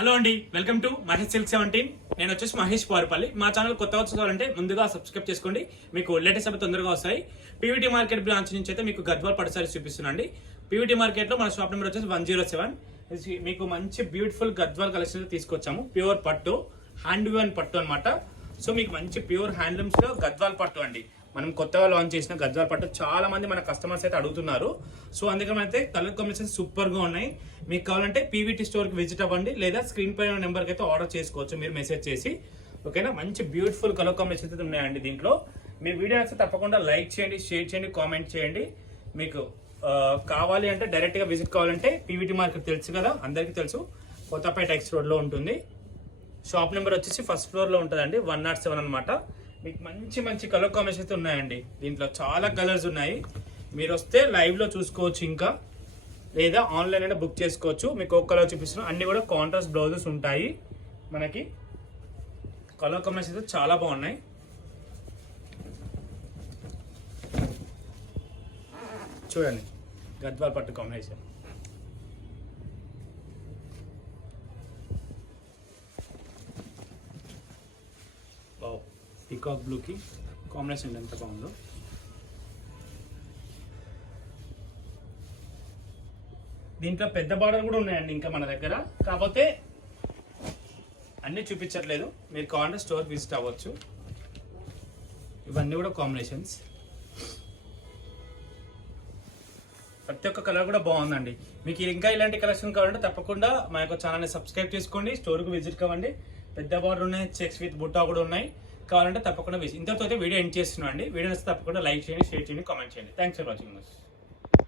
Hello అండి, welcome to Mahesh silk 17. నేను వచ్చేసి మహేష్ పారుపల్లి. మా ఛానల్ కొత్తగా వచ్చేవాలంటే ముందుగా సబ్స్క్రైబ్ చేసుకోండి, మీకు లేటెస్ట్ అవి తొందరగా వస్తాయి. పీవీటీ మార్కెట్ బ్రాంచ్ నుంచి అయితే మీకు గద్వాల్ పట్టు సారీస్ చూపిస్తున్నాండి. పీవీటీ మార్కెట్ లో మన షాప్ నెంబర్ వచ్చేసి 107. మీకు మంచి బ్యూటిఫుల్ గద్వాల్ కలెక్షన్ తీసుకొచ్చాము. ప్యూర్ పట్టు, హ్యాండ్ వీవన్ పట్టు అనమాట. సో మీకు మంచి ప్యూర్ హ్యాండ్లూమ్స్ లో గద్వాల్ పట్టు అండి. మనం కొత్తగా లాంచ్ చేసిన గద్వాల్ పట్టు చాలా మంది మన కస్టమర్స్ అయితే అడుగుతున్నారు. సో అందుకని అయితే కలర్ కాంబినేషన్స్ సూపర్ గా ఉన్నాయి. మీకు కావాలంటే పీవీటీ స్టోర్ కి విజిట్ అవ్వండి, లేదా స్క్రీన్ పైన నెంబర్ కి అయితే ఆర్డర్ చేసుకోవచ్చు మీరు మెసేజ్ చేసి. ఓకేనా, మంచి బ్యూటిఫుల్ కలర్ కాంబినేషన్స్ అయితే ఉన్నాయండి దీంట్లో. మీ వీడియో అయితే తప్పకుండా లైక్ చేయండి, షేర్ చేయండి, కామెంట్ చేయండి. మీకు కావాలి అంటే డైరెక్ట్ గా విజిట్ కావాలంటే పీవీటీ మార్కెట్ తెలుసు కదా, అందరికీ తెలుసు, కొత్తపేట ఎక్స్ రోడ్ లో ఉంటుంది. షాప్ నెంబర్ వచ్చేసి ఫస్ట్ ఫ్లోర్ లో ఉంటుందండి, 107 అనమాట. మీకు మంచి మంచి కలర్ కాంబినేషన్స్ అయితే ఉన్నాయండి. దీంట్లో చాలా కలర్స్ ఉన్నాయి. మీరు వస్తే లైవ్ లో చూసుకోవచ్చు, ఇంకా లేదా ఆన్లైన్ అయినా బుక్ చేసుకోవచ్చు. మీకు ఒక కలర్ చూపిస్తున్నాం, అన్ని కూడా కాంట్రాస్ట్ బ్లౌజెస్ ఉంటాయి. మనకి కలర్ కాంబినేషన్స్ అయితే చాలా బాగున్నాయి. చూడండి, గద్వాల్ పట్టు కాంబినేషన్. పీకాక్ బ్లూ కి కాంబినేషన్ ఎంత బాగుందో. దీంట్లో పెద్ద బార్డర్ కూడా ఉన్నాయండి ఇంకా మన దగ్గర, కాకపోతే అన్ని చూపించట్లేదు. మీరు కావాలంటే స్టోర్ విజిట్ అవ్వచ్చు. ఇవన్నీ కూడా కాంబినేషన్స్, ప్రతి ఒక్క కలర్ కూడా బాగుందండి. మీకు ఇంకా ఇలాంటి కలెక్షన్ కావాలంటే తప్పకుండా మా యొక్క ఛానల్ని సబ్స్క్రైబ్ చేసుకోండి, స్టోర్కి విజిట్ కావండి. పెద్ద బార్డర్ ఉన్నాయి, చెక్స్ విత్ బుట్టా కూడా ఉన్నాయి. కావాలంటే తప్పకుండా ఇంతతో అయితే వీడియో ఎండ్ చేస్తున్నాం అండి. వీడియో నచ్చితే తప్పకుండా లైక్ చేయండి, షేర్ చేయండి, కామెంట్ చేయండి. Thanks for watching.